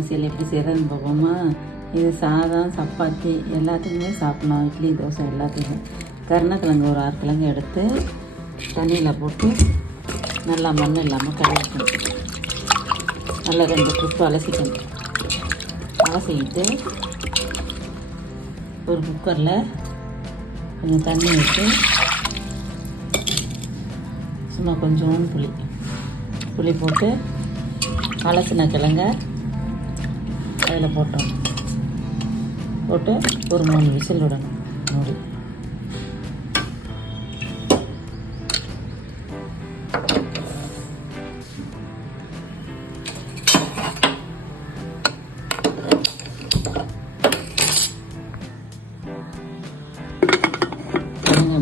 மசியல் எப்படி செய்கிறதுன்னு பார்ப்போமா. இது சாதம், சப்பாத்தி எல்லாத்துக்குமே சாப்பிட்லாம். இட்லி, தோசை எல்லாத்துக்குமே. கருணக்கிழங்கு ஒரு 6 கிழங்கு எடுத்து தண்ணியில் போட்டு நல்லா மண் இல்லாமல் கழுவிக்கணும். நல்லா 2 ட்ரிப்பு அலசிக்கணும். அலசிக்கிட்டு ஒரு குக்கரில் கொஞ்சம் தண்ணி ஊற்றி சும்மா கொஞ்சோண்டு புளி போட்டு அலசின கிழங்க அதில் போட்டு ஒரு 3 விசில் விடணும். மூடி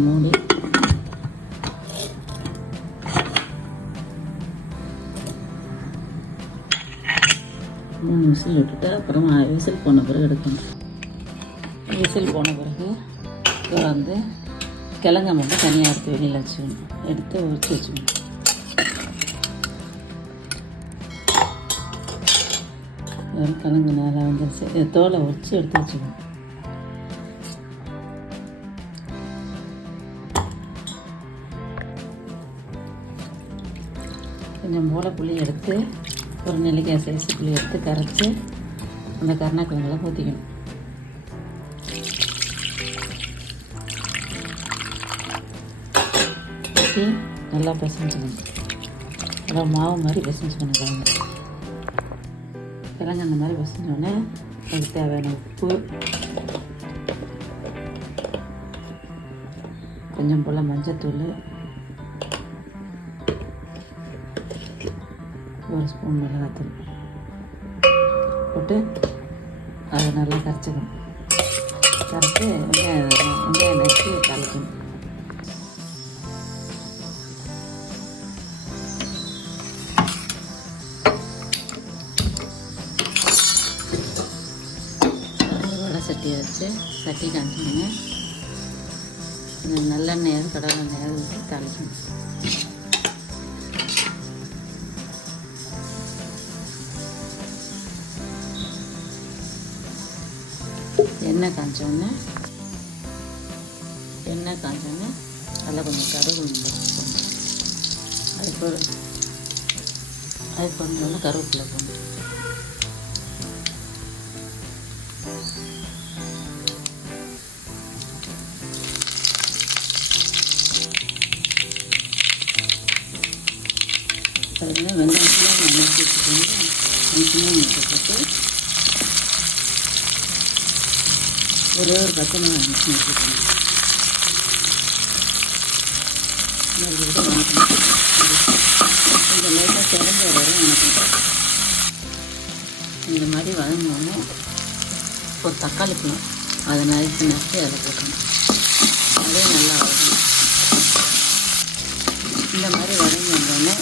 மூடி 3 விசில் விட்டுட்டு அப்புறமா விசில் போன பிறகு எடுக்கணும். விசில் போன பிறகு வந்து கிழங்க மட்டும் தனியாக எடுத்து வெளியில் வச்சுக்கணும். எடுத்து உரிச்சு வச்சுக்கணும். கிழங்கு நல்லா வந்துருச்சு. தோலை உரிச்சு எடுத்து வச்சுக்கணும். கொஞ்சம் போல புளி எடுத்து ஒரு நெல்லிக்காய் சைஸ் புளி எடுத்து கரைச்சி அந்த கருணக்கிழங்குல ஊற்றிக்கணும். ஊற்றி நல்லா பிசைஞ்சுக்கணும். நல்லா மாவு மாதிரி பிசைஞ்சுக்கணும். கிழங்கு அந்த மாதிரி பிசைஞ்சோடனே அதுக்கு தேவையான உப்பு, கொஞ்சம் போல் மஞ்சத்தூள், 1 ஸ்பூன் மிளகாத்தூள் போட்டு அதை நல்லா கரைச்சிக்கணும். கரைச்சி வெங்காயம் நச்சு கலக்கணும். வடை சட்டியை வச்சு சட்டி காய்ச்சணுங்க. நல்லெண்ணெயாவது கடலை எண்ணெயாவது ஊற்றி தாளிக்கணும். எண்ணெய் காய்ச்சோன்னே அதில் கொஞ்சம் கடுகு போடணும். அது கொஞ்சோன்னு கருவேப்பிலை போடணும். அதுக்கு வெங்காயத்தில் நல்லா வச்சுட்டு கொஞ்சமாக போட்டு ஒரு பச்சை மிளகாய் மிக்ஸி வச்சுக்கணும். கொஞ்சம் லைட்டாக கிளம்பி வரையும் வணக்கணும். இந்த மாதிரி வதங்கினோடனே ஒரு தக்காளி பழம் அதை நறுக்கி அதில் போட்டணும். அதே நல்லா வதங்கணும். இந்த மாதிரி வதங்கி வந்தோடனே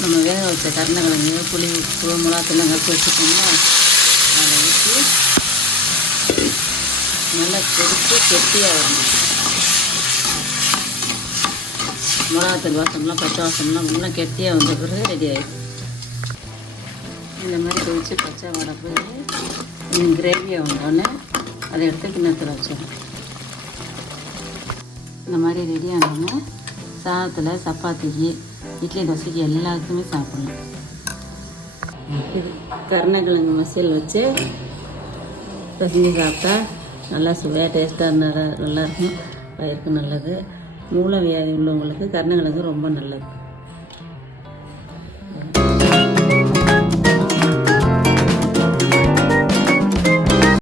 நம்ம வேக வச்ச கருணக்கிழங்கு, புளி, உப்பு, மிளகாத்தூள்லாம் கரைச்சி வச்சுட்டோம்னா அதை ஊற்றி நல்லா கொதித்து கெட்டியாக வரணும். மிளகாத்தூள் வாசம்லாம் பச்சை வாசம்லாம் இன்னும் கெட்டியாக வந்த பிறகு ரெடி ஆகிடும். இந்த மாதிரி கொதித்து பச்சை வர பிறகு கிரேவியை வந்தோடனே அதை எடுத்து கிண்ணத்தில் வச்சிடணும். இந்த மாதிரி ரெடி ஆனோடனே சாதத்தில், சப்பாத்திக்கு, இட்லி, தோசைக்கு எல்லாத்துக்குமே சாப்பிடலாம். இது கருணக்கிழங்கு மசியல் வச்சு பசங்க சாப்பிட்டா நல்லா சுவையாக டேஸ்ட்டாக நல்லாயிருக்கும். வயிறுக்கு நல்லது. மூல வியாதி உள்ளவங்களுக்கு கருணக்கிழங்கு ரொம்ப நல்லது.